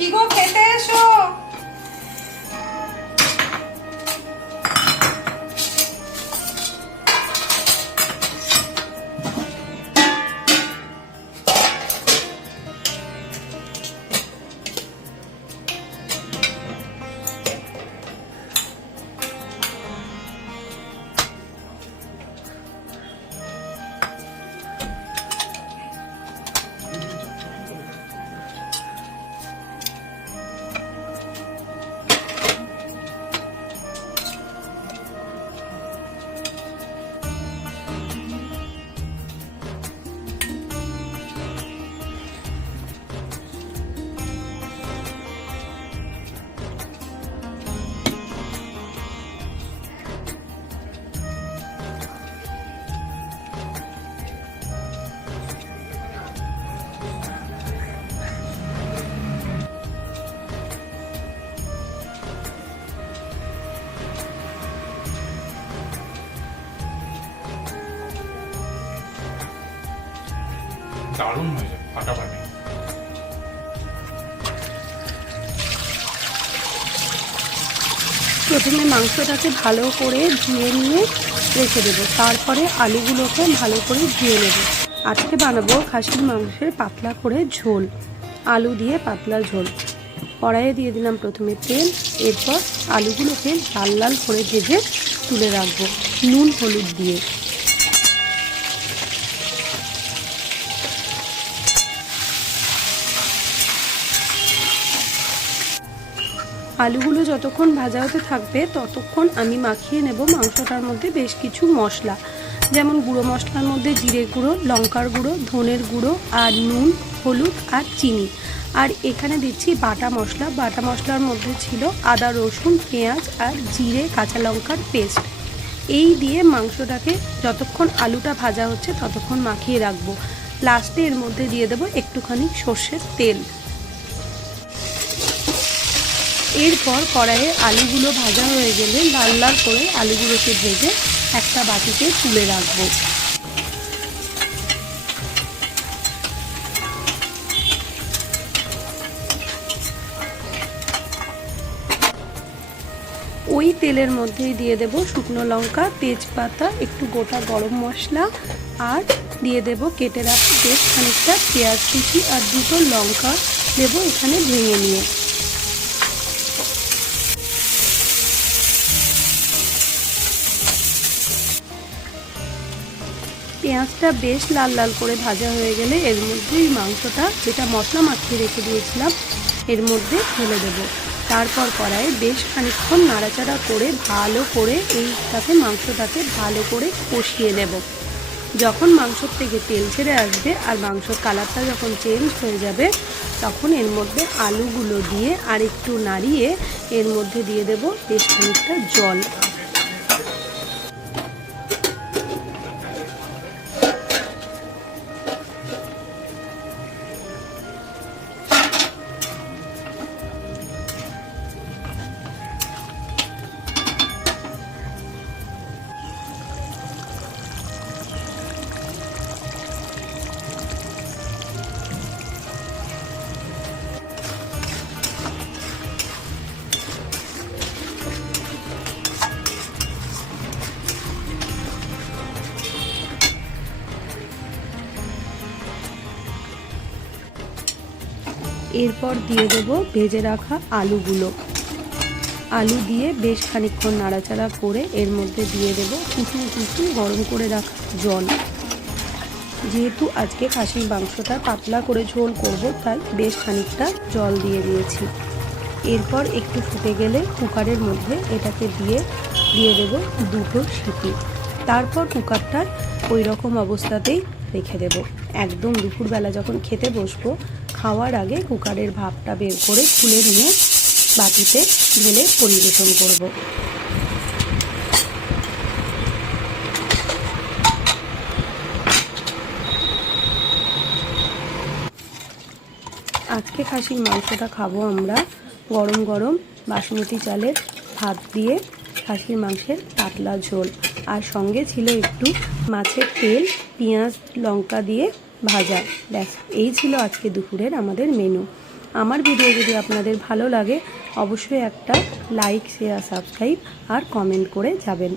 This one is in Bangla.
কি গো খেতে এসো? দারুণ হয়ে যাবে, ফাটাফাটি। প্রথমে মাংসটাকে ভালো করে ধুয়ে নিয়ে রেখে দেবো। তারপরে আলুগুলোকে ভালো করে ধুয়ে নেব। আজকে বানাবো খাসির মাংসের পাতলা করে ঝোল। আলু দিয়ে পাতলা ঝোল। কড়াইয়ে দিয়ে দিলাম প্রথমে তেল, এরপর আলুগুলোকে লাল লাল করে ভেজে তুলে রাখব নুন, হলুদ দিয়ে। আলুগুলো যতক্ষণ ভাজা হতে থাকবে, ততক্ষণ আমি মাখিয়ে নেব মাংসটার মধ্যে বেশ কিছু মশলা। যেমন গুঁড়ো মশলার মধ্যে জিরে গুঁড়ো, লঙ্কার গুঁড়ো, ধনের গুঁড়ো আর নুন, হলুদ আর চিনি। আর এখানে দিচ্ছি বাটা মশলা। বাটা মশলার মধ্যে ছিল আদা, রসুন, পেঁয়াজ আর জিরে, কাঁচা লঙ্কার পেস্ট। এই দিয়ে মাংসটাকে যতক্ষণ আলুটা ভাজা হচ্ছে ততক্ষণ মাখিয়ে রাখব। লাস্টে এর মধ্যে দিয়ে দেবো একটুখানি সর্ষের তেল। এরপর কড়াইয়ে আলুগুলো ভাজা হয়ে গেলে লাল লাল করে আলুগুলোকে ভেজে একটা বাটিতে তুলে রাখব। ওই তেলের মধ্যেই দিয়ে দেব শুকনো লঙ্কা, তেজপাতা, একটু গোটা গরম মশলা, আর দিয়ে দেব কেটে রাখা বেশ খানিকটা পেঁয়াজ কুচি আর দুটো লঙ্কা দেবো এখানে ভেঙে নিয়ে। পেঁয়াজটা বেশ লাল লাল করে ভাজা হয়ে গেলে এর মধ্যেই মাংসটা, যেটা মশলা মাখিয়ে রেখে দিয়েছিলাম, এর মধ্যে ঢেলে দেব। তারপর কড়াইয়ে বেশ খানিকক্ষণ নাড়াচাড়া করে ভালো করে এইটাকে, মাংসটাকে ভালো করে কষিয়ে নেব। যখন মাংসর থেকে তেল ছেড়ে আসবে আর মাংসর কালারটা যখন চেঞ্জ হয়ে যাবে, তখন এর মধ্যে আলুগুলো দিয়ে আর একটু নাড়িয়ে এর মধ্যে দিয়ে দেব বেশ খানিকটা জল। এরপর দিয়ে দেব ভেজে রাখা আলুগুলো। আলু দিয়ে বেশ খানিকক্ষণ নাড়াচাড়া করে এর মধ্যে দিয়ে দেব কুচু কুচু গরম করে রাখা জল। যেহেতু আজকে খাসির মাংসটা পাতলা করে ঝোল করব, তাই বেশ খানিকটা জল দিয়ে দিয়েছি। এরপর একটু ফুটে গেলে কুকারের মধ্যে এটাকে দিয়ে দিয়ে দেব দুটো সিটি। তারপর কুকারটা ওই রকম অবস্থাতেই রেখে দেব। একদম দুপুরবেলা যখন খেতে বসবো খাওয়ার আগে কুকারের ভাপটা বের করে খুলে নিয়ে বাটিতে ঢেলে পরিবেশন করব। আজকে খাসির মাংসটা খাব আমরা গরম গরম বাসমতি চালের ভাত দিয়ে খাসির মাংসের পাতলা ঝোল আর সঙ্গে ছিল একটু মাছের তেল, পেঁয়াজ, লঙ্কা দিয়ে ভাজা। ব্যাস, এই ছিল আজকে দুপুরের আমাদের মেনু আমার ভিডিও যদি আপনাদের ভালো লাগে, অবশ্যই একটা লাইক শেয়ার সাবস্ক্রাইব আর কমেন্ট করে যাবেন।